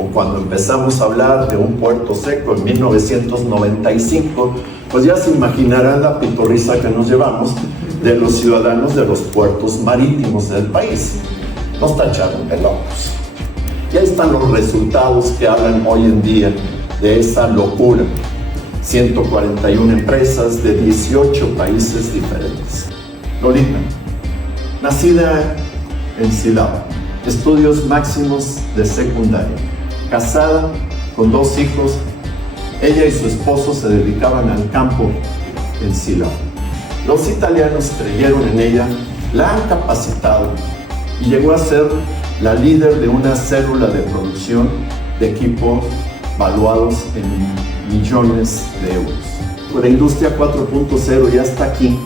o cuando empezamos a hablar de un puerto seco en 1995, pues ya se imaginarán la pitorriza que nos llevamos de los ciudadanos de los puertos marítimos del país. Nos tacharon de locos. Y ahí están los resultados que hablan hoy en día de esa locura. 141 empresas de 18 países diferentes. Lolita, nacida en Silao, estudios máximos de secundaria, casada con 2 hijos. Ella y su esposo se dedicaban al campo en Silao. Los italianos creyeron en ella, la han capacitado y llegó a ser la líder de una célula de producción de equipos valuados en millones de euros. La industria 4.0 ya está aquí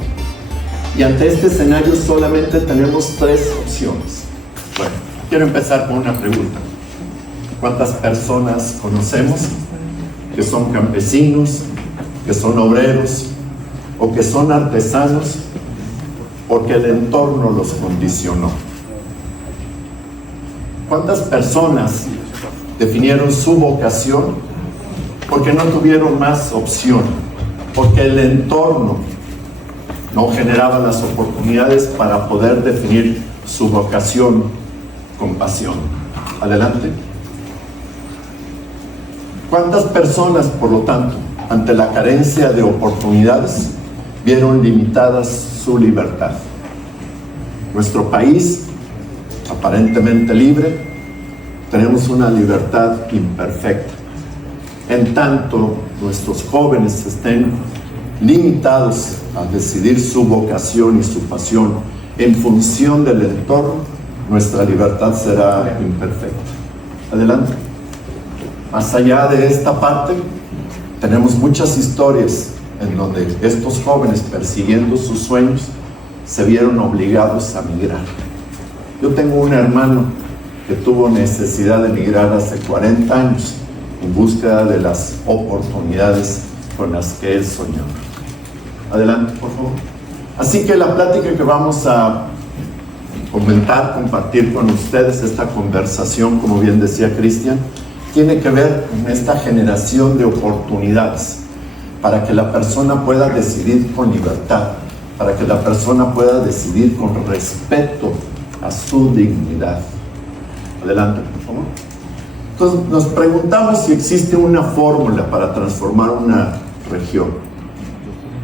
y ante este escenario solamente tenemos 3 opciones. Bueno, quiero empezar con una pregunta. ¿Cuántas personas conocemos que son campesinos, que son obreros o que son artesanos porque el entorno los condicionó? ¿Cuántas personas definieron su vocación porque no tuvieron más opción, porque el entorno no generaba las oportunidades para poder definir su vocación con pasión? Adelante. ¿Cuántas personas, por lo tanto, ante la carencia de oportunidades, vieron limitadas su libertad? Nuestro país, aparentemente libre, tenemos una libertad imperfecta. En tanto nuestros jóvenes estén limitados a decidir su vocación y su pasión en función del entorno, nuestra libertad será imperfecta. Adelante. Más allá de esta parte, tenemos muchas historias en donde estos jóvenes, persiguiendo sus sueños, se vieron obligados a migrar. Yo tengo un hermano que tuvo necesidad de migrar hace 40 años en búsqueda de las oportunidades con las que él soñaba. Adelante, por favor. Así que la plática que vamos a comentar, compartir con ustedes, esta conversación, como bien decía Cristian, tiene que ver con esta generación de oportunidades para que la persona pueda decidir con libertad, para que la persona pueda decidir con respeto a su dignidad. Adelante, por favor. Entonces, nos preguntamos si existe una fórmula para transformar una región.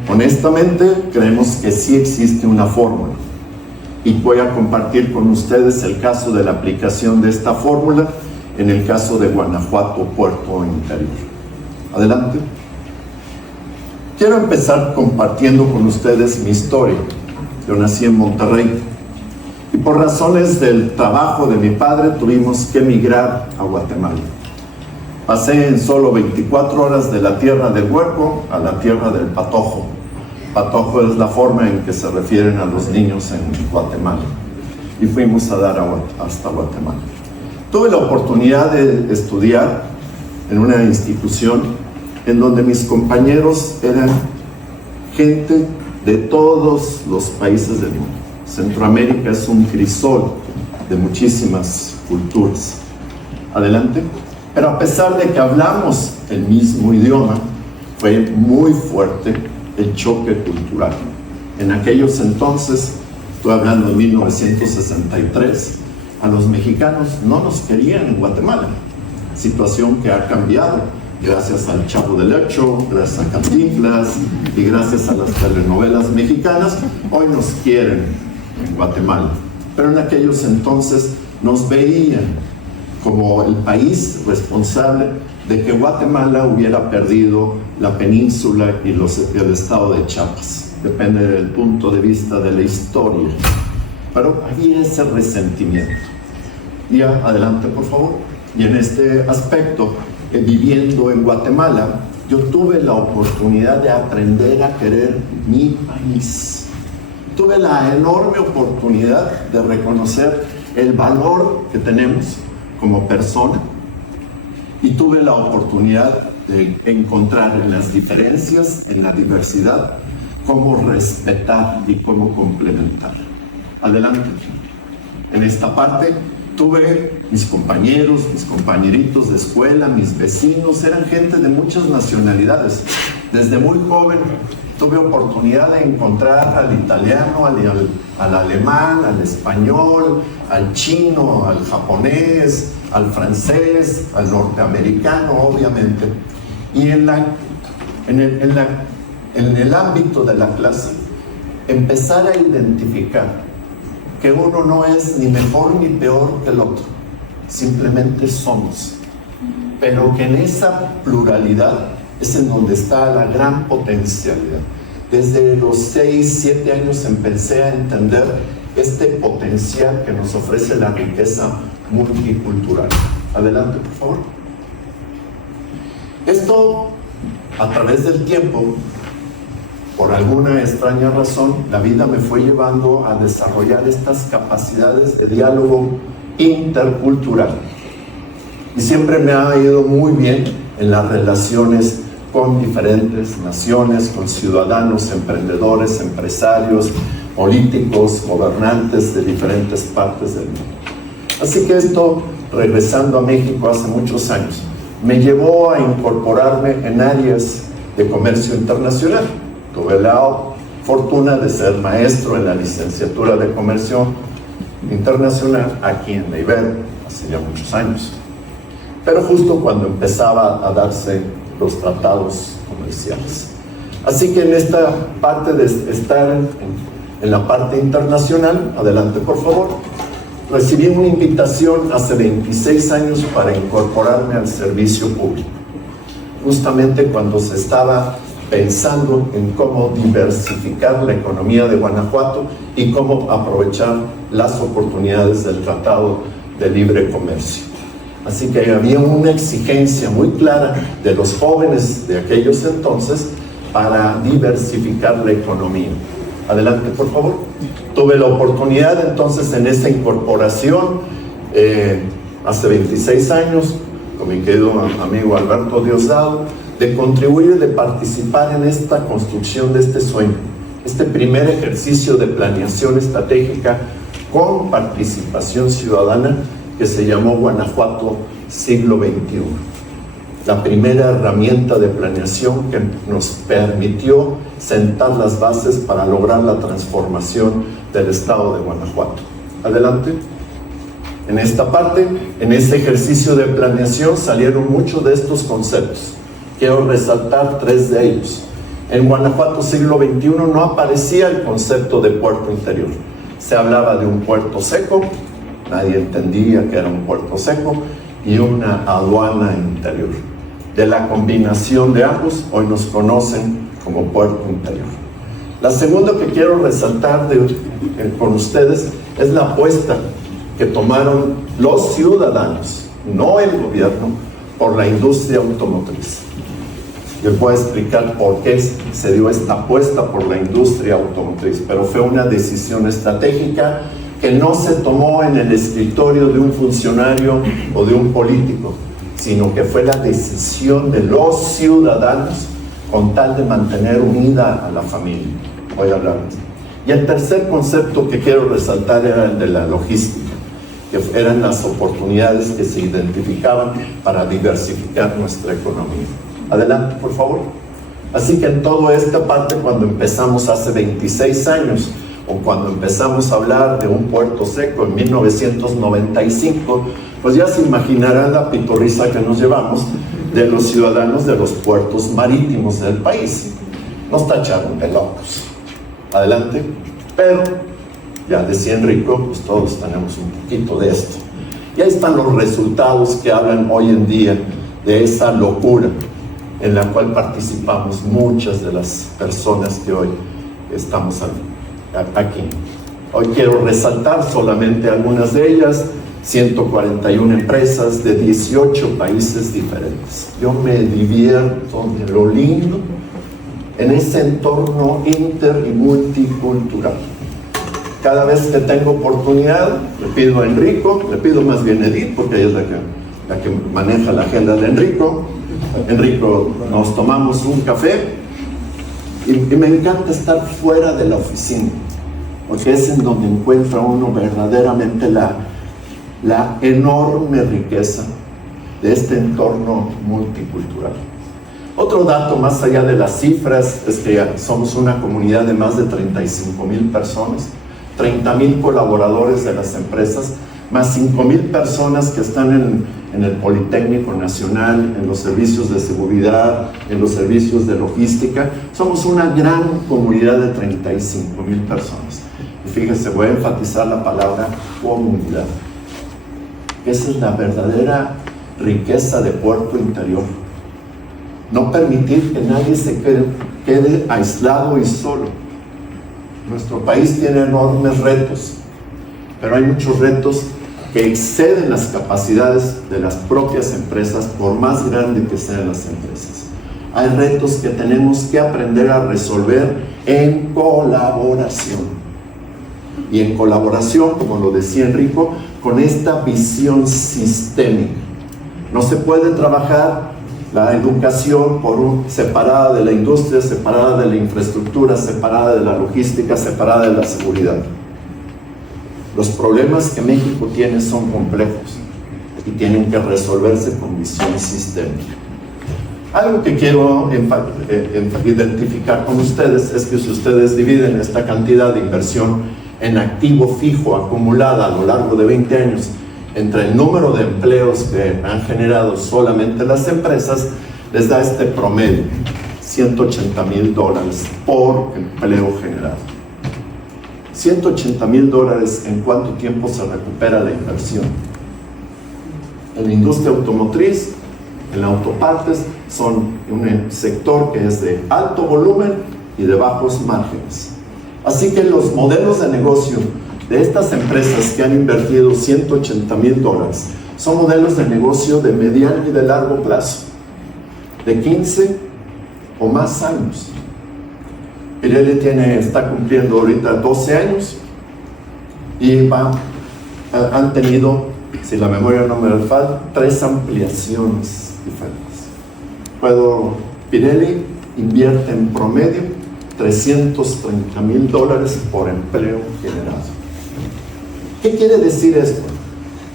Honestamente, creemos que sí existe una fórmula. Y voy a compartir con ustedes el caso de la aplicación de esta fórmula en el caso de Guanajuato, Puerto Interior. Adelante. Quiero empezar compartiendo con ustedes mi historia. Yo nací en Monterrey y por razones del trabajo de mi padre tuvimos que emigrar a Guatemala. Pasé en solo 24 horas de la tierra del Huerco a la tierra del Patojo. Patojo es la forma en que se refieren a los niños en Guatemala. Y fuimos a dar hasta Guatemala. Tuve la oportunidad de estudiar en una institución en donde mis compañeros eran gente de todos los países del mundo. Centroamérica es un crisol de muchísimas culturas. Adelante. Pero a pesar de que hablamos el mismo idioma, fue muy fuerte el choque cultural. En aquellos entonces, estoy hablando de 1963, a los mexicanos no nos querían en Guatemala. Situación que ha cambiado gracias al Chavo del Ocho, gracias a Cantinflas y gracias a las telenovelas mexicanas. Hoy nos quieren en Guatemala. Pero en aquellos entonces nos veían como el país responsable de que Guatemala hubiera perdido la península y el estado de Chiapas. Depende del punto de vista de la historia. Pero había ese resentimiento. Y adelante, por favor. Y en este aspecto, viviendo en Guatemala, yo tuve la oportunidad de aprender a querer mi país. Tuve la enorme oportunidad de reconocer el valor que tenemos como persona y tuve la oportunidad de encontrar en las diferencias, en la diversidad, cómo respetar y cómo complementar. Adelante. En esta parte tuve mis compañeros, mis compañeritos de escuela, mis vecinos, eran gente de muchas nacionalidades. Desde muy joven tuve oportunidad de encontrar al italiano, al alemán, al español, al chino, al japonés, al francés, al norteamericano, obviamente. Y en el ámbito de la clase, empezar a identificar que uno no es ni mejor ni peor que el otro, simplemente somos. Pero que en esa pluralidad es en donde está la gran potencialidad. Desde los 6, 7 años empecé a entender este potencial que nos ofrece la riqueza multicultural. Adelante, por favor. Esto, a través del tiempo, por alguna extraña razón, la vida me fue llevando a desarrollar estas capacidades de diálogo intercultural. Y siempre me ha ido muy bien en las relaciones con diferentes naciones, con ciudadanos, emprendedores, empresarios, políticos, gobernantes de diferentes partes del mundo. Así que esto, regresando a México hace muchos años, me llevó a incorporarme en áreas de comercio internacional. Tuve la fortuna de ser maestro en la licenciatura de comercio internacional aquí en la Ibero, hace ya muchos años. Pero justo cuando empezaba a darse los tratados comerciales. Así que en esta parte de estar en la parte internacional, adelante por favor, recibí una invitación hace 26 años para incorporarme al servicio público. Justamente cuando se estaba pensando en cómo diversificar la economía de Guanajuato y cómo aprovechar las oportunidades del Tratado de Libre Comercio. Así que había una exigencia muy clara de los jóvenes de aquellos entonces para diversificar la economía. Adelante, por favor. Tuve la oportunidad entonces en esta incorporación hace 26 años con mi querido amigo Alberto Diosdado, de contribuir, de participar en esta construcción de este sueño, este primer ejercicio de planeación estratégica con participación ciudadana que se llamó Guanajuato Siglo XXI. La primera herramienta de planeación que nos permitió sentar las bases para lograr la transformación del estado de Guanajuato. Adelante. En esta parte, en este ejercicio de planeación salieron muchos de estos conceptos. Quiero resaltar 3 de ellos. En Guanajuato Siglo XXI no aparecía el concepto de puerto interior. Se hablaba de un puerto seco, nadie entendía que era un puerto seco, y una aduana interior. De la combinación de ambos, hoy nos conocen como puerto interior. La segunda que quiero resaltar con ustedes es la apuesta que tomaron los ciudadanos, no el gobierno, por la industria automotriz. Les voy a explicar por qué se dio esta apuesta por la industria automotriz, pero fue una decisión estratégica que no se tomó en el escritorio de un funcionario o de un político, sino que fue la decisión de los ciudadanos con tal de mantener unida a la familia. Voy a hablar de esto. Y el tercer concepto que quiero resaltar era el de la logística, que eran las oportunidades que se identificaban para diversificar nuestra economía. Adelante, por favor. Así que en toda esta parte, cuando empezamos hace 26 años, o cuando empezamos a hablar de un puerto seco en 1995, pues ya se imaginarán la pitorriza que nos llevamos de los ciudadanos de los puertos marítimos del país. Nos tacharon de locos. Adelante. Pero, ya decía Enrico, pues todos tenemos un poquito de esto. Y ahí están los resultados que hablan hoy en día de esa locura en la cual participamos muchas de las personas que hoy estamos aquí. Hoy quiero resaltar solamente algunas de ellas, 141 empresas de 18 países diferentes. Yo me divierto de lo lindo en ese entorno inter y multicultural. Cada vez que tengo oportunidad, le pido a Enrico, le pido más bien a Edith, porque ella es la que maneja la agenda de Enrico. Enrico, nos tomamos un café y me encanta estar fuera de la oficina, porque es en donde encuentra uno verdaderamente la enorme riqueza de este entorno multicultural. Otro dato más allá de las cifras es que somos una comunidad de más de 35,000 personas, 30,000 colaboradores de las empresas, más 5,000 personas que están en el Politécnico Nacional, en los servicios de seguridad, en los servicios de logística. Somos una gran comunidad de 35,000 personas. Y fíjese, voy a enfatizar la palabra comunidad. Esa es la verdadera riqueza de Puerto Interior. No permitir que nadie se quede aislado y solo. Nuestro país tiene enormes retos, pero hay muchos retos que exceden las capacidades de las propias empresas, por más grandes que sean las empresas. Hay retos que tenemos que aprender a resolver en colaboración. Y en colaboración, como lo decía Enrico, con esta visión sistémica. No se puede trabajar la educación separada de la industria, separada de la infraestructura, separada de la logística, separada de la seguridad. Los problemas que México tiene son complejos y tienen que resolverse con visión sistémica. Algo que quiero identificar con ustedes es que si ustedes dividen esta cantidad de inversión en activo fijo acumulada a lo largo de 20 años entre el número de empleos que han generado solamente las empresas, les da este promedio, $180,000 por empleo generado. $180,000, ¿en cuánto tiempo se recupera la inversión? En la industria automotriz, en autopartes, son un sector que es de alto volumen y de bajos márgenes. Así que los modelos de negocio de estas empresas que han invertido $180,000 son modelos de negocio de mediano y de largo plazo, de 15 o más años. Pirelli está cumpliendo ahorita 12 años y han tenido, si la memoria no me falta, 3 ampliaciones diferentes. Pirelli invierte en promedio $330,000 por empleo generado. ¿Qué quiere decir esto?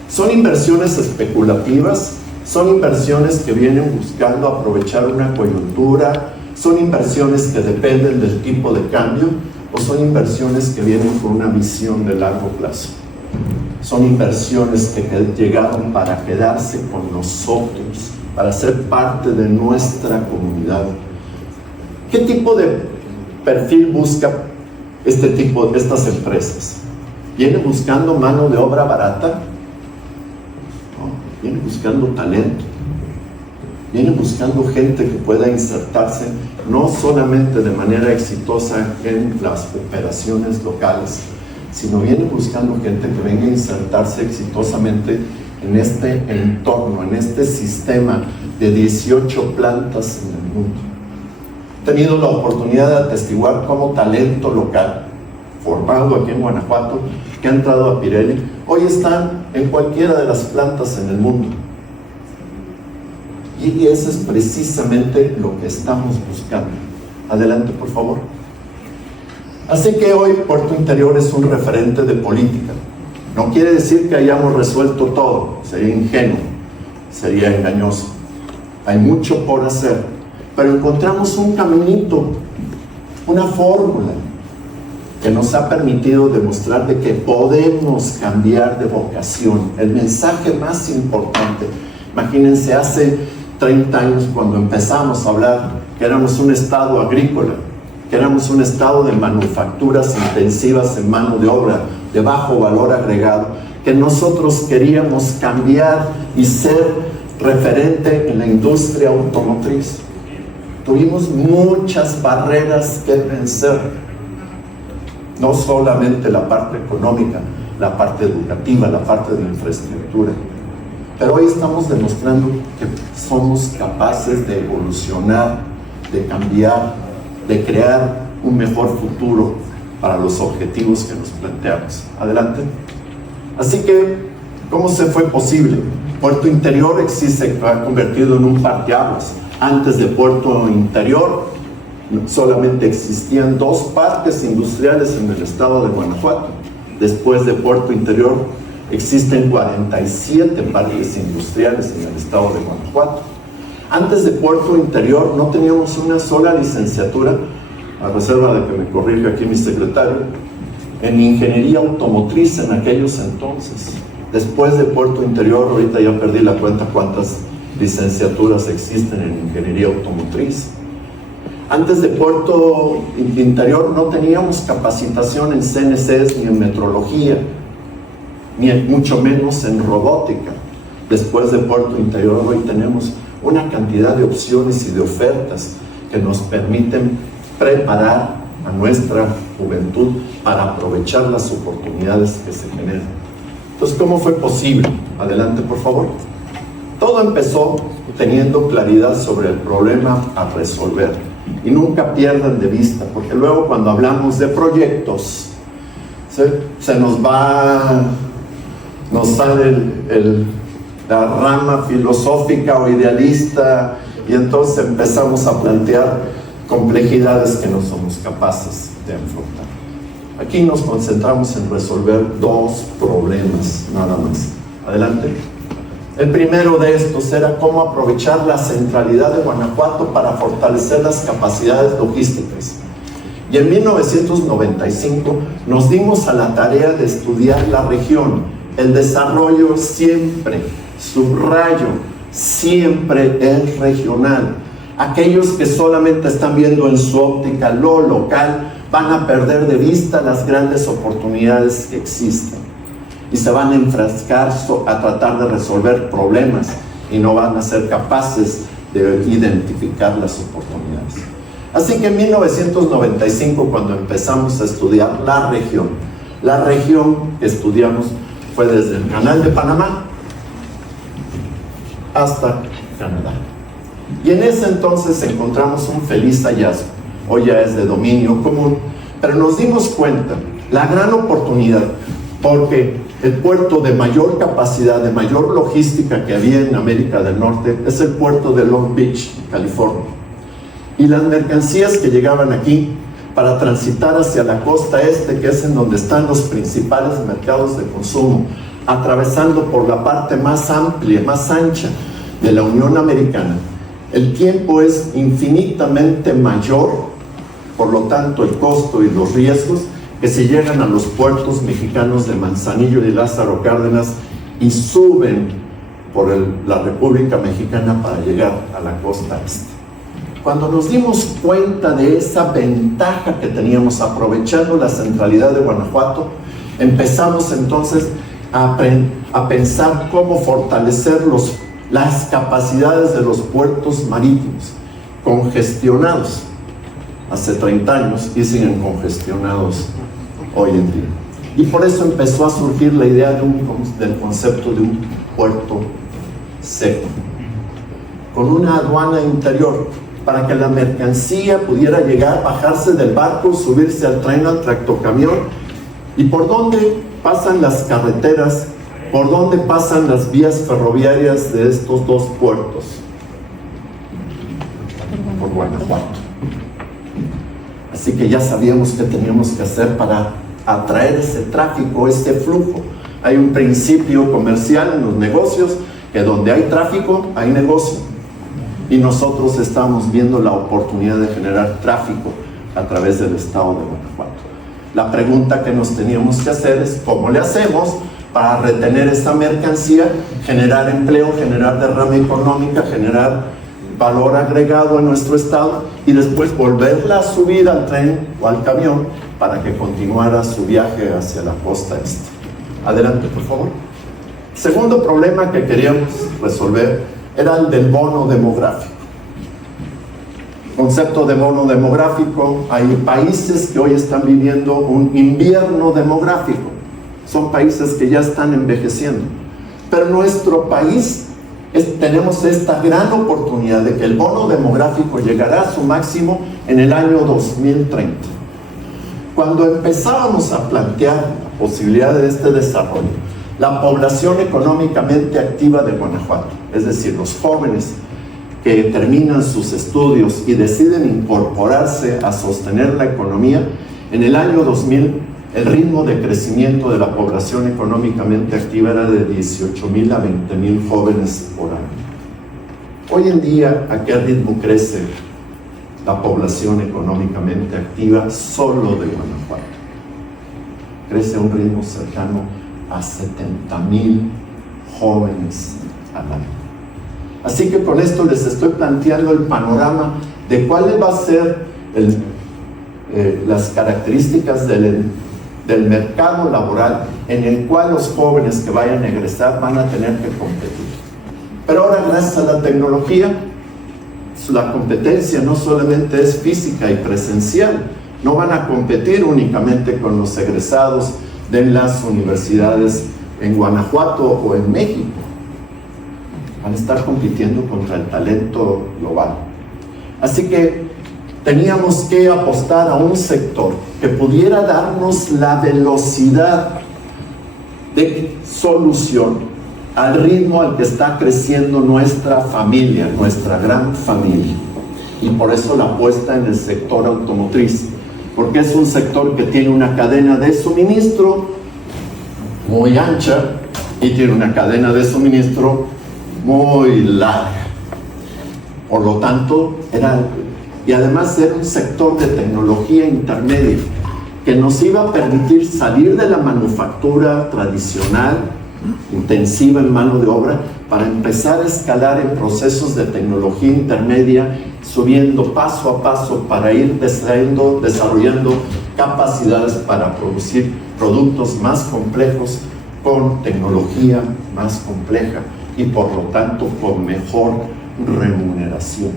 Son inversiones especulativas, son inversiones que vienen buscando aprovechar una coyuntura, son inversiones que dependen del tipo de cambio o son inversiones que vienen con una visión de largo plazo. Son inversiones que llegaron para quedarse con nosotros, para ser parte de nuestra comunidad. ¿Qué tipo de perfil busca estas empresas? ¿Viene buscando mano de obra barata? No, viene buscando talento. Viene buscando gente que pueda insertarse no solamente de manera exitosa en las operaciones locales, sino viene buscando gente que venga a insertarse exitosamente en este entorno, en este sistema de 18 plantas en el mundo. He tenido la oportunidad de atestiguar cómo talento local, formado aquí en Guanajuato, que ha entrado a Pirelli, hoy están en cualquiera de las plantas en el mundo. Y eso es precisamente lo que estamos buscando. Adelante, por favor. Así que hoy Puerto Interior es un referente de política. No quiere decir que hayamos resuelto todo, sería ingenuo, sería engañoso. Hay mucho por hacer, pero encontramos un caminito, una fórmula que nos ha permitido demostrar de que podemos cambiar de vocación. El mensaje más importante, imagínense, hace 30 años cuando empezamos a hablar que éramos un estado agrícola, que éramos un estado de manufacturas intensivas en mano de obra, de bajo valor agregado, que nosotros queríamos cambiar y ser referente en la industria automotriz. Tuvimos muchas barreras que vencer, no solamente la parte económica, la parte educativa, la parte de infraestructura. Pero hoy estamos demostrando que somos capaces de evolucionar, de cambiar, de crear un mejor futuro para los objetivos que nos planteamos. Adelante. Así que, ¿cómo se fue posible? Puerto Interior se ha convertido en un parteaguas. Antes de Puerto Interior, solamente existían 2 parques industriales en el estado de Guanajuato. Después de Puerto Interior, Existen 47 parques industriales en el estado de Guanajuato. Antes de Puerto Interior no teníamos una sola licenciatura, a reserva de que me corrija aquí mi secretario, en ingeniería automotriz en aquellos entonces. Después de Puerto Interior, ahorita ya perdí la cuenta cuántas licenciaturas existen en ingeniería automotriz. Antes de Puerto Interior no teníamos capacitación en CNCs ni en metrología, ni mucho menos en robótica. Después de Puerto Interior hoy tenemos una cantidad de opciones y de ofertas que nos permiten preparar a nuestra juventud para aprovechar las oportunidades que se generan. Entonces, ¿cómo fue posible? Adelante, por favor. Todo empezó teniendo claridad sobre el problema a resolver. Y nunca pierdan de vista, porque luego cuando hablamos de proyectos, nos sale la rama filosófica o idealista, y entonces empezamos a plantear complejidades que no somos capaces de afrontar. Aquí nos concentramos en resolver dos problemas, nada más. Adelante. El primero de estos era cómo aprovechar la centralidad de Guanajuato para fortalecer las capacidades logísticas. Y en 1995 nos dimos a la tarea de estudiar la región. El desarrollo siempre, subrayo, siempre es regional. Aquellos que solamente están viendo en su óptica lo local van a perder de vista las grandes oportunidades que existen y se van a enfrascar a tratar de resolver problemas y no van a ser capaces de identificar las oportunidades. Así que en 1995, cuando empezamos a estudiar la región que estudiamos fue desde el Canal de Panamá hasta Canadá. Y en ese entonces encontramos un feliz hallazgo. Hoy ya es de dominio común, pero nos dimos cuenta la gran oportunidad, porque el puerto de mayor capacidad, de mayor logística que había en América del Norte es el puerto de Long Beach, California. Y las mercancías que llegaban aquí para transitar hacia la costa este, que es en donde están los principales mercados de consumo, atravesando por la parte más amplia, más ancha de la Unión Americana, el tiempo es infinitamente mayor, por lo tanto el costo y los riesgos que se llegan a los puertos mexicanos de Manzanillo y Lázaro Cárdenas y suben por la República Mexicana para llegar a la costa este. Cuando nos dimos cuenta de esa ventaja que teníamos aprovechando la centralidad de Guanajuato, empezamos entonces a pensar cómo fortalecer las capacidades de los puertos marítimos, congestionados hace 30 años y siguen congestionados hoy en día. Y por eso empezó a surgir la idea del concepto de un puerto seco, con una aduana interior, para que la mercancía pudiera llegar, bajarse del barco, subirse al tren, al tractocamión. ¿Y por dónde pasan las carreteras? ¿Por dónde pasan las vías ferroviarias de estos dos puertos? Por Guanajuato. Así que ya sabíamos qué teníamos que hacer para atraer ese tráfico, ese flujo. Hay un principio comercial en los negocios, que donde hay tráfico, hay negocio. Y nosotros estamos viendo la oportunidad de generar tráfico a través del estado de Guanajuato. La pregunta que nos teníamos que hacer es, ¿cómo le hacemos para retener esta mercancía, generar empleo, generar derrama económica, generar valor agregado en nuestro estado y después volverla a subir al tren o al camión para que continuara su viaje hacia la costa este? Adelante, por favor. Segundo problema que queríamos resolver era el del bono demográfico. Concepto de bono demográfico: hay países que hoy están viviendo un invierno demográfico. Son países que ya están envejeciendo. Pero nuestro país tenemos esta gran oportunidad de que el bono demográfico llegará a su máximo en el año 2030. Cuando empezábamos a plantear la posibilidad de este desarrollo, la población económicamente activa de Guanajuato, es decir, los jóvenes que terminan sus estudios y deciden incorporarse a sostener la economía, en el año 2000 el ritmo de crecimiento de la población económicamente activa era de 18,000 a 20,000 jóvenes por año. Hoy en día, ¿a qué ritmo crece la población económicamente activa solo de Guanajuato? Crece a un ritmo cercano a 70,000 jóvenes al año. Así que con esto les estoy planteando el panorama de cuál va a ser las características del mercado laboral en el cual los jóvenes que vayan a egresar van a tener que competir. Pero ahora, gracias a la tecnología, la competencia no solamente es física y presencial, no van a competir únicamente con los egresados de las universidades en Guanajuato o en México, van a estar compitiendo contra el talento global. Así que teníamos que apostar a un sector que pudiera darnos la velocidad de solución al ritmo al que está creciendo nuestra familia, nuestra gran familia. Y por eso la apuesta en el sector automotriz, porque es un sector que tiene una cadena de suministro muy ancha y tiene una cadena de suministro muy larga. Por lo tanto, y además era un sector de tecnología intermedia que nos iba a permitir salir de la manufactura tradicional, intensiva en mano de obra, para empezar a escalar en procesos de tecnología intermedia, subiendo paso a paso para ir desarrollando capacidades para producir productos más complejos con tecnología más compleja y por lo tanto con mejor remuneración.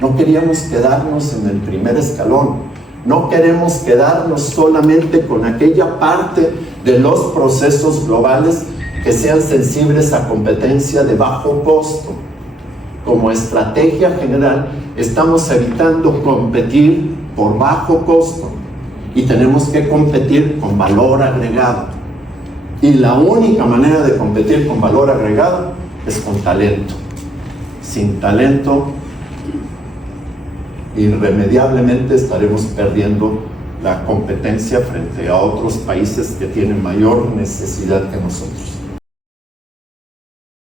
No queríamos quedarnos en el primer escalón, no queremos quedarnos solamente con aquella parte de los procesos globales que sean sensibles a competencia de bajo costo. Como estrategia general, estamos evitando competir por bajo costo y tenemos que competir con valor agregado. Y la única manera de competir con valor agregado es con talento. Sin talento, irremediablemente estaremos perdiendo la competencia frente a otros países que tienen mayor necesidad que nosotros.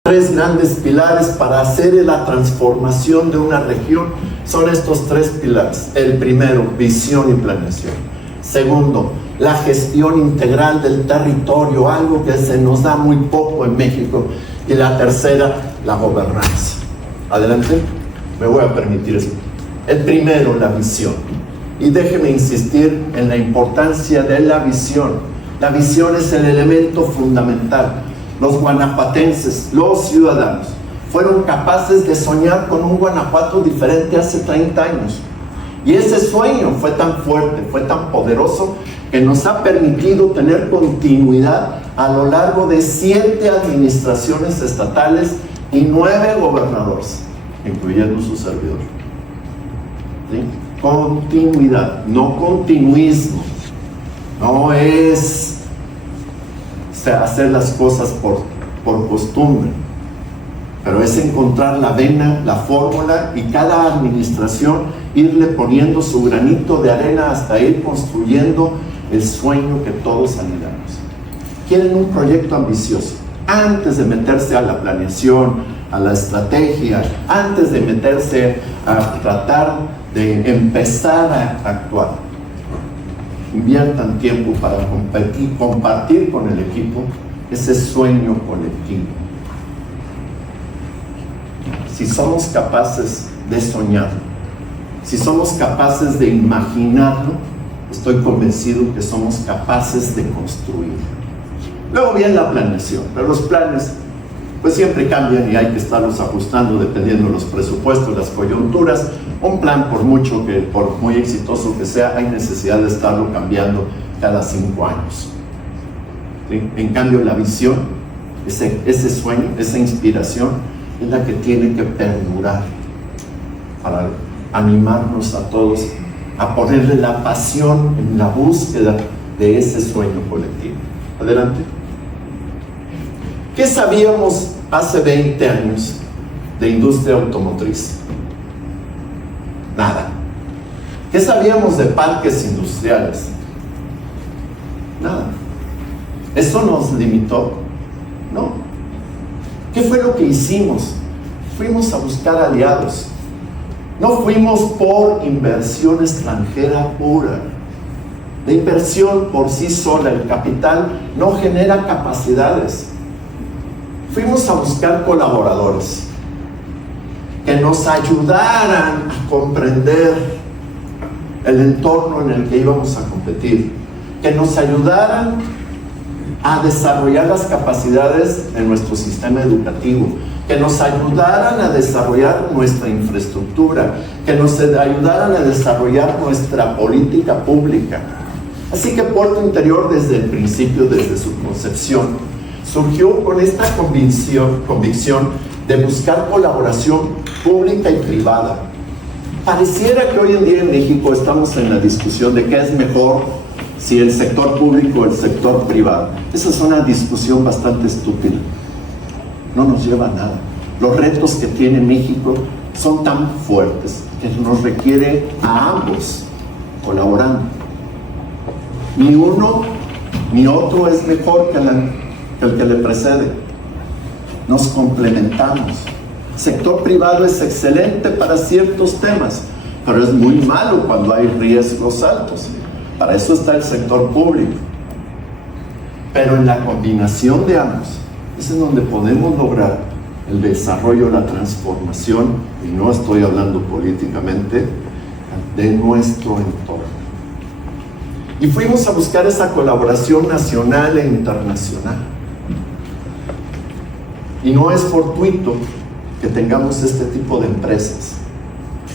Tres grandes pilares para hacer la transformación de una región son estos tres pilares. El primero, visión y planeación. Segundo, la gestión integral del territorio, algo que se nos da muy poco en México. Y la tercera, la gobernanza. Adelante, me voy a permitir eso. El primero, la visión. Y déjeme insistir en la importancia de la visión. La visión es el elemento fundamental. Los guanajuatenses, los ciudadanos, fueron capaces de soñar con un Guanajuato diferente hace 30 años. Y ese sueño fue tan fuerte, fue tan poderoso, que nos ha permitido tener continuidad a lo largo de 7 administraciones estatales y 9 gobernadores, incluyendo su servidor. ¿Sí? Continuidad, no continuismo. No es hacer las cosas por costumbre, pero es encontrar la vena, la fórmula, y cada administración irle poniendo su granito de arena hasta ir construyendo el sueño que todos anhelamos. Quieren un proyecto ambicioso. Antes de meterse a la planeación, a la estrategia, antes de meterse a tratar de empezar a actuar, inviertan tiempo para compartir con el equipo ese sueño colectivo. Si somos capaces de soñarlo, si somos capaces de imaginarlo, estoy convencido que somos capaces de construirlo. Luego viene la planeación, pero los planes pues siempre cambian y hay que estarlos ajustando dependiendo de los presupuestos, las coyunturas. Un plan, por muy exitoso que sea, hay necesidad de estarlo cambiando cada 5 años. ¿Sí? En cambio, la visión, ese sueño, esa inspiración, es la que tiene que perdurar para animarnos a todos a ponerle la pasión en la búsqueda de ese sueño colectivo. Adelante. ¿Qué sabíamos hace 20 años de industria automotriz? Nada. ¿Qué sabíamos de parques industriales? Nada. ¿Eso nos limitó? No. ¿Qué fue lo que hicimos? Fuimos a buscar aliados. No fuimos por inversión extranjera pura. La inversión por sí sola, el capital, no genera capacidades. Fuimos a buscar colaboradores que nos ayudaran a comprender el entorno en el que íbamos a competir, que nos ayudaran a desarrollar las capacidades en nuestro sistema educativo, que nos ayudaran a desarrollar nuestra infraestructura, que nos ayudaran a desarrollar nuestra política pública. Así que Puerto Interior, desde el principio, desde su concepción, surgió con esta convicción de buscar colaboración pública y privada. Pareciera que hoy en día en México estamos en la discusión de qué es mejor, si el sector público o el sector privado. Esa es una discusión bastante estúpida. No nos lleva a nada. Los retos que tiene México son tan fuertes que nos requiere a ambos colaborando. Ni uno ni otro es mejor que el que le precede. Nos complementamos. El sector privado es excelente para ciertos temas, pero es muy malo cuando hay riesgos altos. Para eso está el sector público. Pero en la combinación de ambos es en donde podemos lograr el desarrollo, la transformación, y no estoy hablando políticamente, de nuestro entorno. Y fuimos a buscar esa colaboración nacional e internacional. Y no es fortuito que tengamos este tipo de empresas,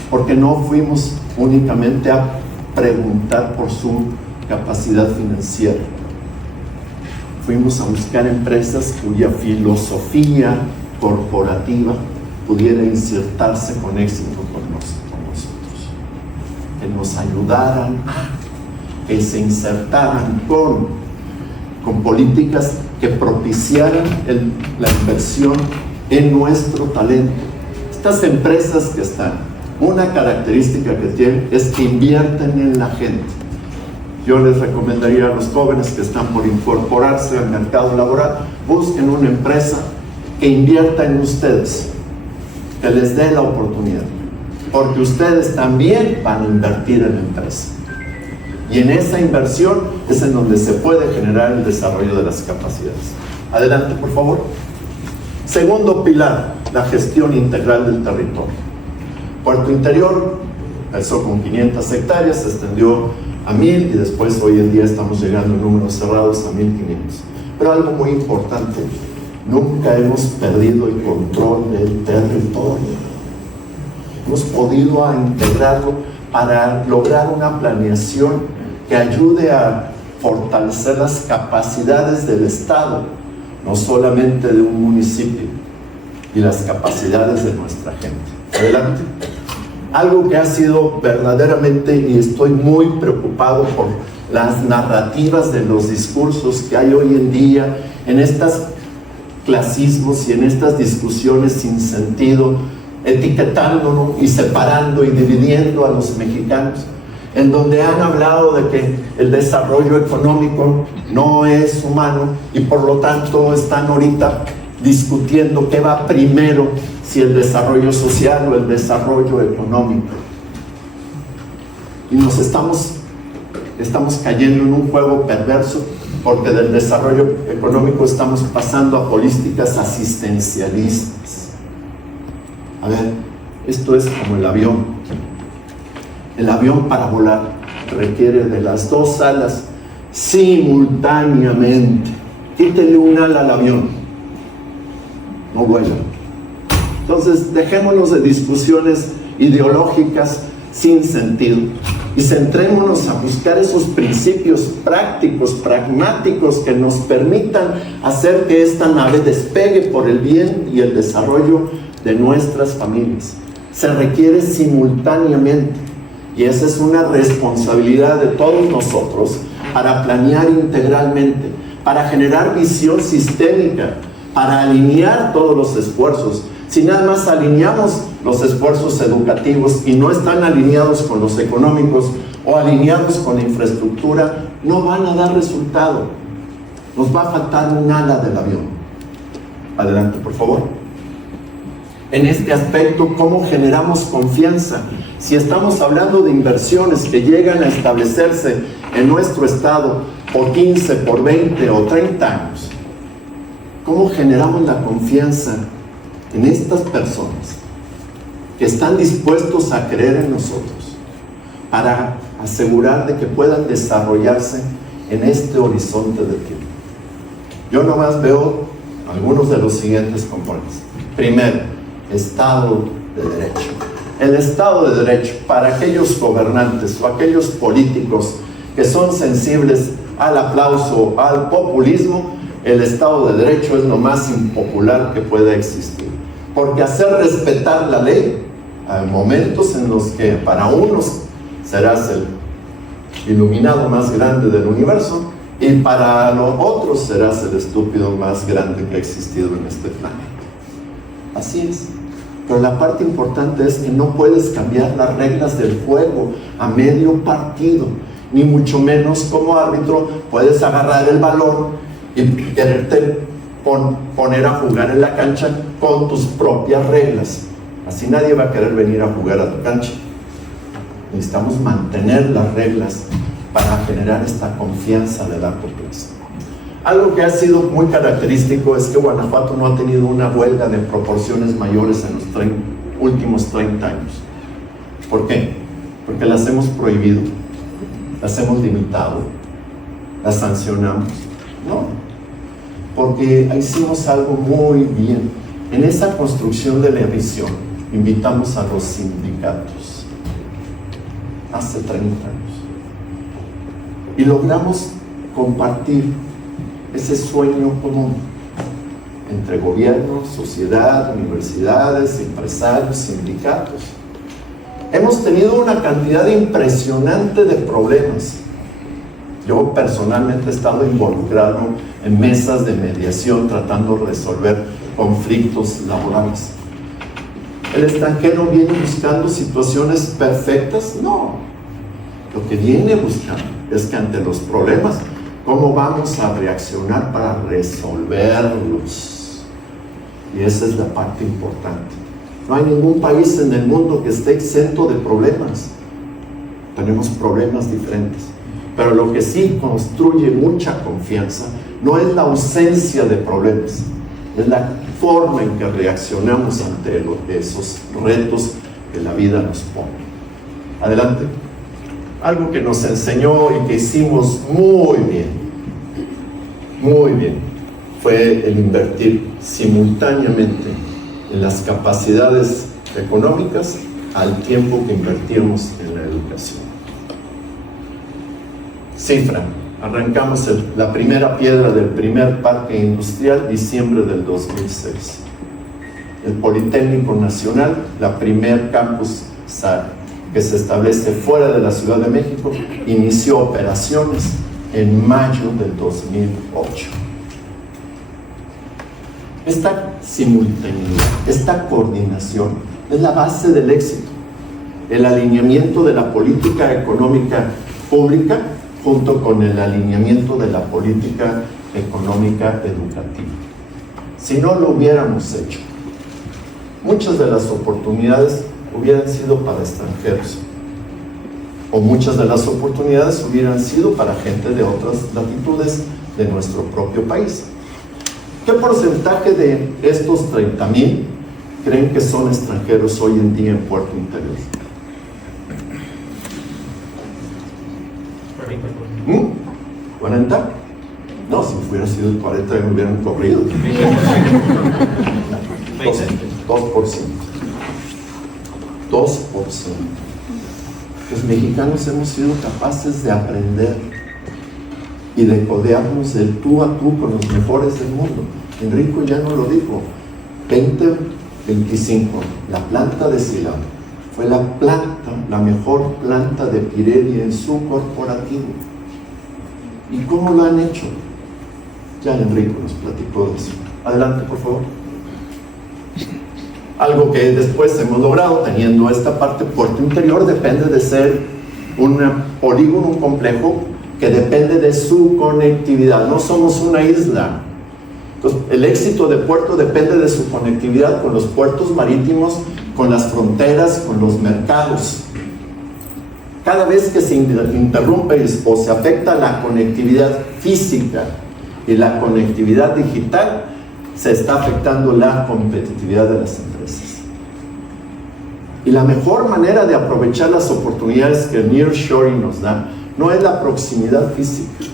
porque no fuimos únicamente a preguntar por su capacidad financiera. Fuimos a buscar empresas cuya filosofía corporativa pudiera insertarse con éxito con nosotros, que nos ayudaran, que se insertaran con políticas que propiciaran la inversión en nuestro talento. Estas empresas que están, una característica que tienen es que invierten en la gente. Yo les recomendaría a los jóvenes que están por incorporarse al mercado laboral, busquen una empresa que invierta en ustedes, que les dé la oportunidad, porque ustedes también van a invertir en la empresa. Y en esa inversión es en donde se puede generar el desarrollo de las capacidades. Adelante, por favor. Segundo pilar, la gestión integral del territorio. Puerto Interior empezó con 500 hectáreas, se extendió a 1000 y después hoy en día estamos llegando en números cerrados a 1500. Pero algo muy importante, nunca hemos perdido el control del territorio. Hemos podido integrarlo para lograr una planeación que ayude a fortalecer las capacidades del Estado, no solamente de un municipio, y las capacidades de nuestra gente. Adelante. Algo que ha sido verdaderamente, y estoy muy preocupado por las narrativas de los discursos que hay hoy en día, en estos clasismos y en estas discusiones sin sentido, etiquetándonos y separando y dividiendo a los mexicanos, en donde han hablado de que el desarrollo económico no es humano y por lo tanto están ahorita discutiendo qué va primero, si el desarrollo social o el desarrollo económico. Y nos estamos cayendo en un juego perverso, porque del desarrollo económico estamos pasando a políticas asistencialistas. A ver, esto es como el avión. El avión, para volar, requiere de las dos alas simultáneamente. Quítele un ala al avión, no vuela. Entonces, dejémonos de discusiones ideológicas sin sentido y centrémonos a buscar esos principios prácticos, pragmáticos, que nos permitan hacer que esta nave despegue por el bien y el desarrollo de nuestras familias. Se requiere simultáneamente, y esa es una responsabilidad de todos nosotros, para planear integralmente, para generar visión sistémica, para alinear todos los esfuerzos. Si nada más alineamos los esfuerzos educativos y no están alineados con los económicos o alineados con la infraestructura, no van a dar resultado. Nos va a faltar un ala del avión. Adelante, por favor. En este aspecto, ¿cómo generamos confianza? Si estamos hablando de inversiones que llegan a establecerse en nuestro estado por 15, por 20 o 30 años, ¿cómo generamos la confianza en estas personas que están dispuestos a creer en nosotros para asegurar de que puedan desarrollarse en este horizonte de tiempo? Yo nomás veo algunos de los siguientes componentes. Primero, Estado de Derecho. El Estado de Derecho, para aquellos gobernantes o aquellos políticos que son sensibles al aplauso, al populismo, el Estado de Derecho es lo más impopular que puede existir. Porque hacer respetar la ley, hay momentos en los que para unos serás el iluminado más grande del universo y para los otros serás el estúpido más grande que ha existido en este planeta. Así es. Pero la parte importante es que no puedes cambiar las reglas del juego a medio partido, ni mucho menos como árbitro puedes agarrar el balón y quererte poner a jugar en la cancha con tus propias reglas. Así nadie va a querer venir a jugar a tu cancha. Necesitamos mantener las reglas para generar esta confianza de largo plazo. Algo que ha sido muy característico es que Guanajuato no ha tenido una huelga de proporciones mayores en los últimos 30 años. ¿Por qué? Porque las hemos prohibido, las hemos limitado, las sancionamos. No, porque hicimos algo muy bien. En esa construcción de la visión, invitamos a los sindicatos hace 30 años y logramos compartir ese sueño común entre gobierno, sociedad, universidades, empresarios, sindicatos. Hemos tenido una cantidad impresionante de problemas. Yo personalmente he estado involucrado en mesas de mediación tratando de resolver conflictos laborales. ¿El extranjero viene buscando situaciones perfectas? No. Lo que viene buscando es que ante los problemas, ¿cómo vamos a reaccionar para resolverlos? Y esa es la parte importante. No hay ningún país en el mundo que esté exento de problemas. Tenemos problemas diferentes. Pero lo que sí construye mucha confianza no es la ausencia de problemas, es la forma en que reaccionamos ante esos retos que la vida nos pone. Adelante. Algo que nos enseñó y que hicimos muy bien, fue el invertir simultáneamente en las capacidades económicas al tiempo que invertimos en la educación. Cifra, arrancamos la primera piedra del primer parque industrial diciembre del 2006. El Politécnico Nacional, la primer campus que se establece fuera de la Ciudad de México, inició operaciones en mayo del 2008. Esta simultaneidad, esta coordinación es la base del éxito. El alineamiento de la política económica pública junto con el alineamiento de la política económica educativa. Si no lo hubiéramos hecho, muchas de las oportunidades hubieran sido para extranjeros, o muchas de las oportunidades hubieran sido para gente de otras latitudes de nuestro propio país. ¿Qué porcentaje de estos 30,000 creen que son extranjeros hoy en día en Puerto Interior? ¿40? No, si hubiera sido el 40 me hubieran corrido. 2%. Los mexicanos hemos sido capaces de aprender y de codearnos del tú a tú con los mejores del mundo. Enrico ya no lo dijo. 2025, la planta de Silao fue la mejor planta de Pirelli en su corporativo. ¿Y cómo lo han hecho? Ya Enrico nos platicó de eso. Adelante, por favor. Algo que después hemos logrado teniendo esta parte puerto interior depende de ser un polígono, un complejo que depende de su conectividad. No somos una isla. Entonces, el éxito de puerto depende de su conectividad con los puertos marítimos, con las fronteras, con los mercados. Cada vez que se interrumpe o se afecta la conectividad física y la conectividad digital, se está afectando la competitividad de las empresas. Y la mejor manera de aprovechar las oportunidades que el nearshoring nos da no es la proximidad física,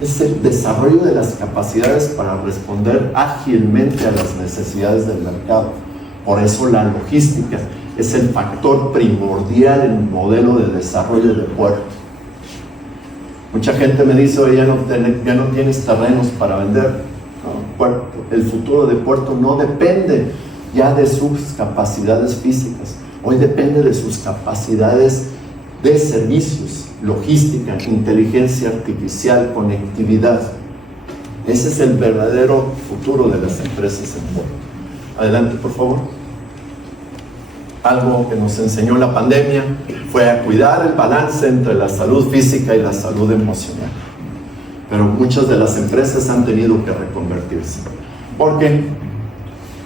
es el desarrollo de las capacidades para responder ágilmente a las necesidades del mercado. Por eso la logística es el factor primordial en el modelo de desarrollo de puerto. Mucha gente me dice, oye, ya no tienes terrenos para vender. No, el futuro de puerto no depende ya de sus capacidades físicas, hoy depende de sus capacidades de servicios, logística, inteligencia artificial, conectividad. Ese es el verdadero futuro de las empresas en puerto. Adelante, por favor. Algo que nos enseñó la pandemia fue a cuidar el balance entre la salud física y la salud emocional. Pero muchas de las empresas han tenido que reconvertirse. Porque,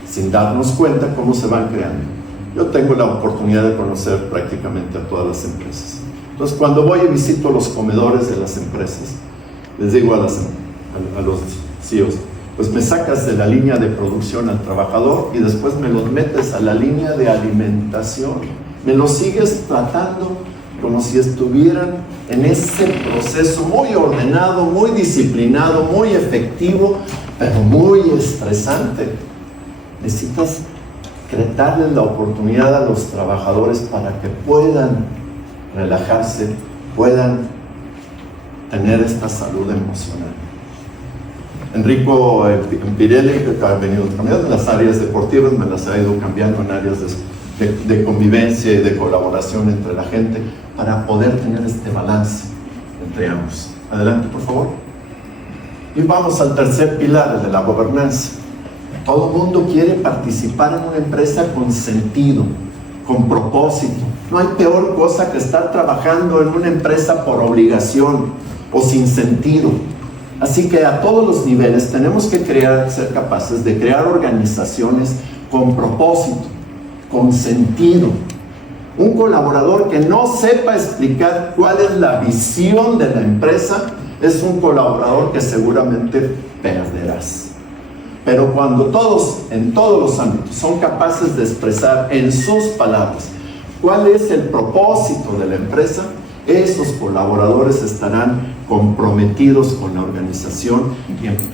sin darnos cuenta cómo se van creando. Yo tengo la oportunidad de conocer prácticamente a todas las empresas. Entonces, cuando voy y visito los comedores de las empresas, les digo a los CEOs, pues me sacas de la línea de producción al trabajador y después me los metes a la línea de alimentación. Me los sigues tratando como si estuvieran en ese proceso muy ordenado, muy disciplinado, muy efectivo, pero muy estresante. Necesitas darles la oportunidad a los trabajadores para que puedan relajarse, puedan tener esta salud emocional. Enrico Pirelli, que ha venido cambiando las áreas deportivas, me las ha ido cambiando en áreas de convivencia y de colaboración entre la gente para poder tener este balance entre ambos. Adelante, por favor. Y vamos al tercer pilar, el de la gobernanza. Todo el mundo quiere participar en una empresa con sentido, con propósito. No hay peor cosa que estar trabajando en una empresa por obligación o sin sentido. Así que a todos los niveles tenemos que ser capaces de crear organizaciones con propósito, con sentido. Un colaborador que no sepa explicar cuál es la visión de la empresa es un colaborador que seguramente perderás. Pero cuando todos, en todos los ámbitos, son capaces de expresar en sus palabras cuál es el propósito de la empresa, esos colaboradores estarán comprometidos con la organización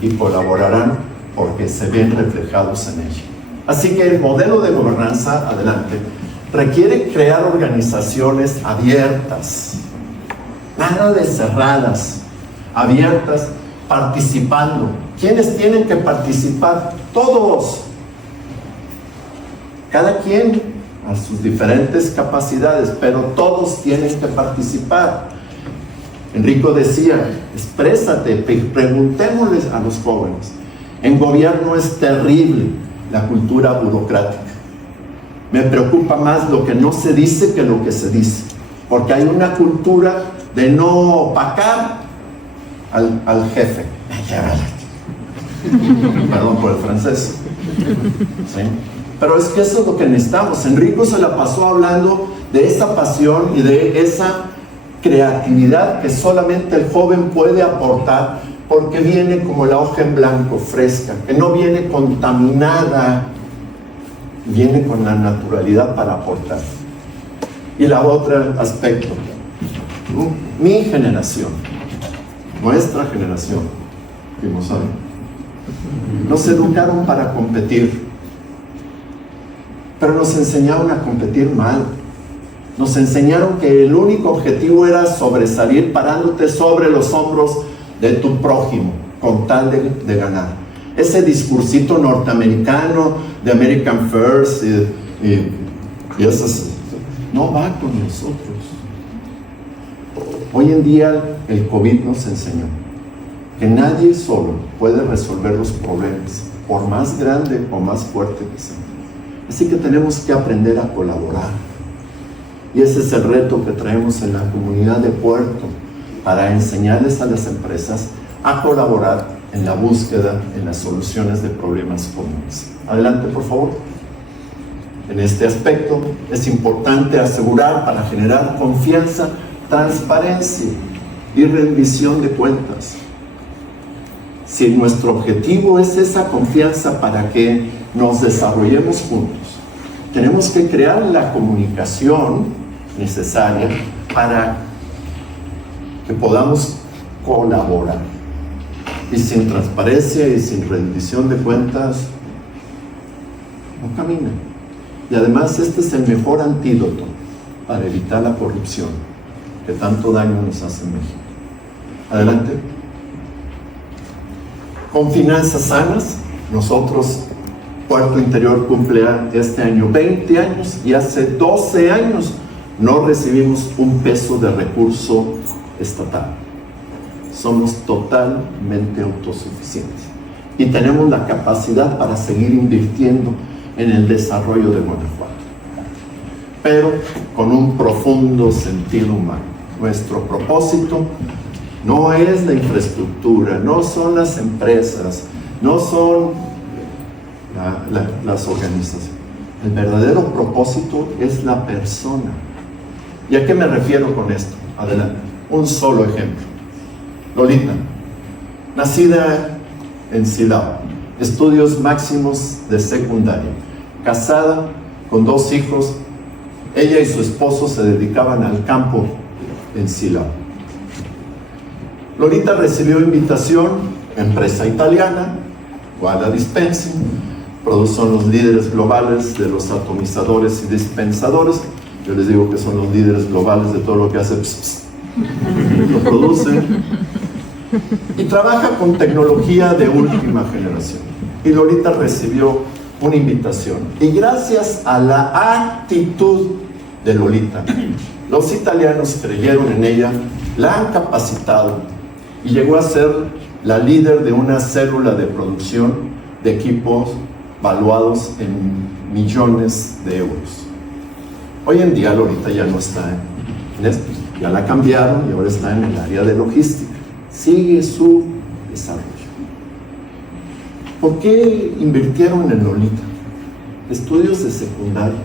y colaborarán porque se ven reflejados en ella. Así que el modelo de gobernanza, adelante, requiere crear organizaciones abiertas, nada de cerradas, abiertas, participando. ¿Quiénes tienen que participar? Todos. Cada quien a sus diferentes capacidades, pero todos tienen que participar. Enrico decía, exprésate, preguntémosles a los jóvenes. En gobierno es terrible la cultura burocrática. Me preocupa más lo que no se dice que lo que se dice, porque hay una cultura de no opacar al jefe. Perdón por el francés. ¿Sí? Pero es que eso es lo que necesitamos. Enrico se la pasó hablando de esa pasión y de esa creatividad que solamente el joven puede aportar, porque viene como la hoja en blanco, fresca, que no viene contaminada, viene con la naturalidad para aportar. Y la otra aspecto, mi generación, nuestra generación, fuimos hoy, nos educaron para competir, pero nos enseñaron a competir mal. Nos enseñaron que el único objetivo era sobresalir parándote sobre los hombros de tu prójimo con tal de ganar. Ese discursito norteamericano de American First y esas, no va con nosotros. Hoy en día el COVID nos enseñó que nadie solo puede resolver los problemas, por más grande o más fuerte que sea. Así que tenemos que aprender a colaborar. Y ese es el reto que traemos en la comunidad de Puerto, para enseñarles a las empresas a colaborar en la búsqueda, en las soluciones de problemas comunes. Adelante, por favor. En este aspecto es importante asegurar, para generar confianza, transparencia y rendición de cuentas. Si nuestro objetivo es esa confianza para que nos desarrollemos juntos, tenemos que crear la comunicación necesaria para que podamos colaborar. Y sin transparencia y sin rendición de cuentas, no camina. Y además este es el mejor antídoto para evitar la corrupción que tanto daño nos hace en México. Adelante. Con finanzas sanas, nosotros, Puerto Interior, cumple este año 20 años y hace 12 años no recibimos un peso de recurso estatal. Somos totalmente autosuficientes y tenemos la capacidad para seguir invirtiendo en el desarrollo de Guanajuato, pero con un profundo sentido humano. Nuestro propósito no es la infraestructura, no son las empresas, no son las organizaciones. El verdadero propósito es la persona. ¿Y a qué me refiero con esto? Adelante. Un solo ejemplo. Lolita, nacida en Silao, estudios máximos de secundaria, casada con 2 hijos. Ella y su esposo se dedicaban al campo en Silao. Lolita recibió invitación, empresa italiana, Guada Dispensing, son los líderes globales de los atomizadores y dispensadores. Yo les digo que son los líderes globales de todo lo que hace lo producen, y trabaja con tecnología de última generación. Y Lolita recibió una invitación, y gracias a la actitud de Lolita, los italianos creyeron en ella, la han capacitado y llegó a ser la líder de una célula de producción de equipos valuados en millones de euros. Hoy en día Lolita ya no está en esto, ya la cambiaron y ahora está en el área de logística. Sigue su desarrollo. ¿Por qué invirtieron en Lolita? Estudios de secundaria.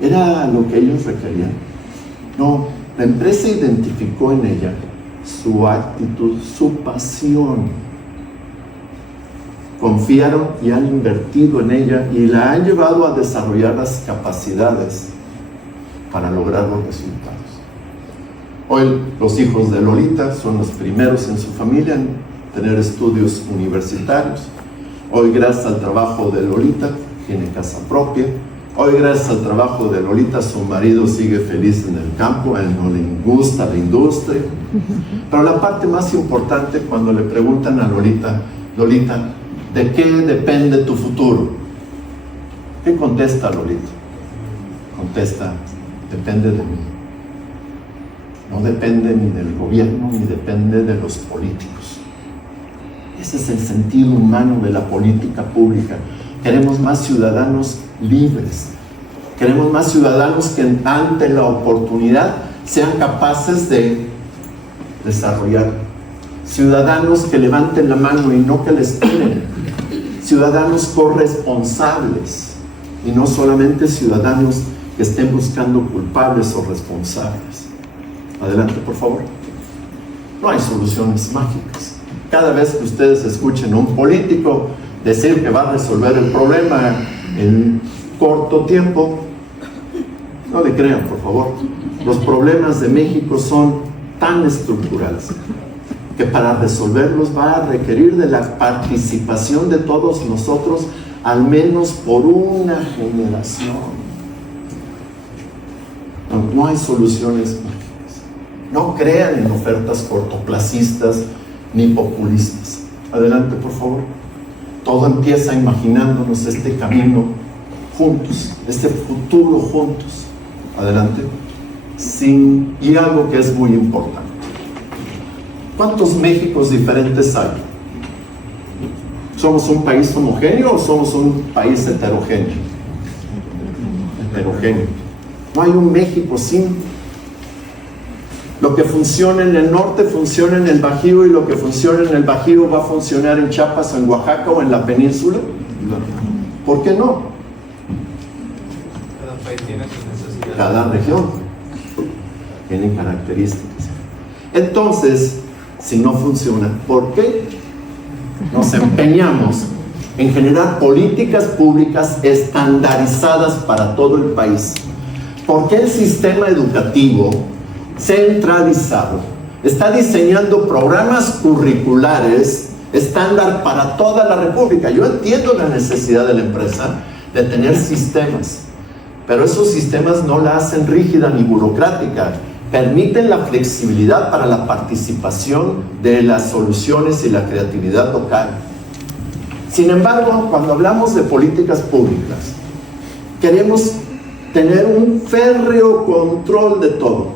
¿Era lo que ellos requerían? No, la empresa identificó en ella su actitud, su pasión. Confiaron y han invertido en ella y la han llevado a desarrollar las capacidades para lograr los resultados. Hoy los hijos de Lolita son los primeros en su familia en tener estudios universitarios. Hoy, gracias al trabajo de Lolita, tiene casa propia. Hoy, gracias al trabajo de Lolita, su marido sigue feliz en el campo. A él no le gusta la industria. Pero la parte más importante, cuando le preguntan a Lolita, Lolita, ¿de qué depende tu futuro? ¿Qué contesta Lolita? Contesta, depende de mí. No depende ni del gobierno, ni depende de los políticos. Ese es el sentido humano de la política pública. Queremos más ciudadanos libres. Queremos más ciudadanos que ante la oportunidad sean capaces de desarrollar. Ciudadanos que levanten la mano y no que les tiren. Ciudadanos corresponsables y no solamente ciudadanos que estén buscando culpables o responsables. Adelante, por favor. No hay soluciones mágicas. Cada vez que ustedes escuchen a un político decir que va a resolver el problema en corto tiempo, no le crean, por favor. Los problemas de México son tan estructurales que para resolverlos va a requerir de la participación de todos nosotros, al menos por una generación. No hay soluciones mágicas. No crean en ofertas cortoplacistas ni populistas. Adelante, por favor. Todo empieza imaginándonos este camino juntos, este futuro juntos. Adelante. Y algo que es muy importante. ¿Cuántos Méxicos diferentes hay? ¿Somos un país homogéneo o somos un país heterogéneo? heterogéneo. No hay un México sin. Lo que funciona en el norte funciona en el Bajío, y lo que funciona en el Bajío va a funcionar en Chiapas, o en Oaxaca, o en la península. ¿Por qué no? Cada país tiene sus necesidades. Cada región tiene características. Entonces, si no funciona, ¿por qué nos empeñamos en generar políticas públicas estandarizadas para todo el país? ¿Por qué el sistema educativo centralizado está diseñando programas curriculares estándar para toda la República? Yo entiendo la necesidad de la empresa de tener sistemas, pero esos sistemas no la hacen rígida ni burocrática, permiten la flexibilidad para la participación de las soluciones y la creatividad local. Sin embargo, cuando hablamos de políticas públicas, queremos tener un férreo control de todo.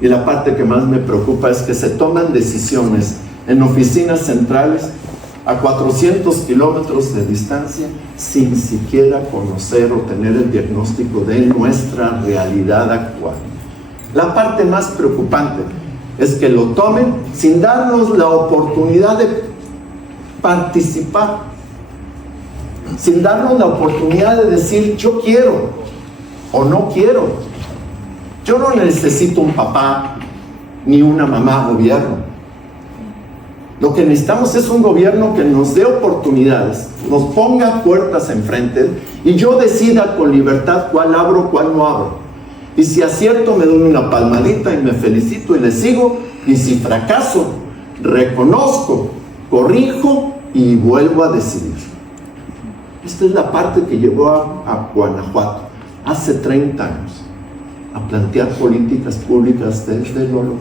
Y la parte que más me preocupa es que se toman decisiones en oficinas centrales a 400 kilómetros de distancia, sin siquiera conocer o tener el diagnóstico de nuestra realidad actual. La parte más preocupante es que lo tomen sin darnos la oportunidad de participar, sin darnos la oportunidad de decir yo quiero o no quiero. Yo no necesito un papá ni una mamá gobierno. Lo que necesitamos es un gobierno que nos dé oportunidades, nos ponga puertas enfrente, y yo decida con libertad cuál abro, cuál no abro. Y si acierto, me doy una palmadita y me felicito y le sigo. Y si fracaso, reconozco, corrijo y vuelvo a decidir. Esta es la parte que llevó a Guanajuato hace 30 años a plantear políticas públicas desde lo local,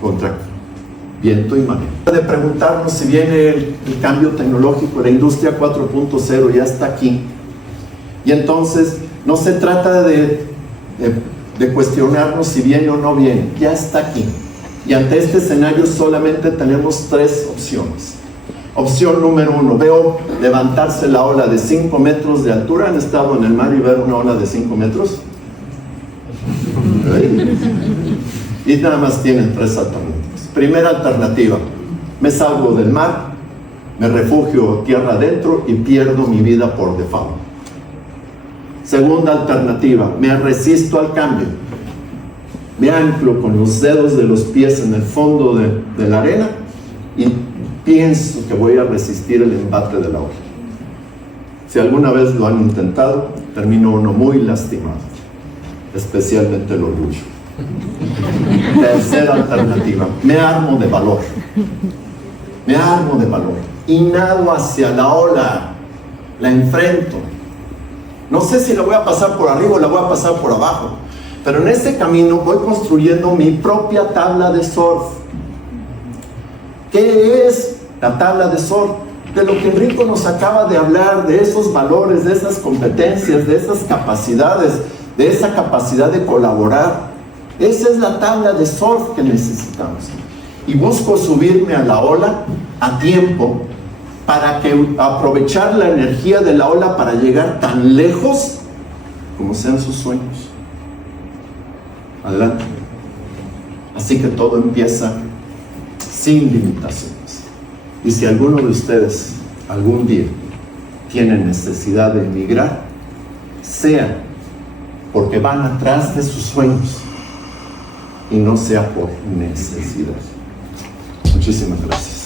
contra viento y marea. De preguntarnos si viene el cambio tecnológico, la industria 4.0 ya está aquí, y entonces no se trata de cuestionarnos si viene o no viene, ya está aquí. Y ante este escenario solamente tenemos 3 opciones. Opción número 1, veo levantarse la ola de 5 metros de altura. ¿Han estado en el mar y ver una ola de 5 metros? Y nada más tienen 3 alternativas. Primera alternativa, me salgo del mar, me refugio tierra adentro y pierdo mi vida por default. Segunda alternativa, me resisto al cambio, me anclo con los dedos de los pies en el fondo de la arena y pienso que voy a resistir el embate de la ola. Si alguna vez lo han intentado, termina uno muy lastimado, especialmente el orgullo. Tercera alternativa, me armo de valor, y nado hacia la ola, la enfrento. No sé si la voy a pasar por arriba o la voy a pasar por abajo, pero en ese camino voy construyendo mi propia tabla de surf. ¿Qué es la tabla de surf? De lo que Enrico nos acaba de hablar, de esos valores, de esas competencias, de esas capacidades, de esa capacidad de colaborar. Esa es la tabla de surf que necesitamos. Y busco subirme a la ola a tiempo para aprovechar la energía de la ola para llegar tan lejos como sean sus sueños. Adelante. Así que todo empieza sin limitaciones. Y si alguno de ustedes algún día tiene necesidad de emigrar, sea porque van atrás de sus sueños y no sea por necesidad. Muchísimas gracias.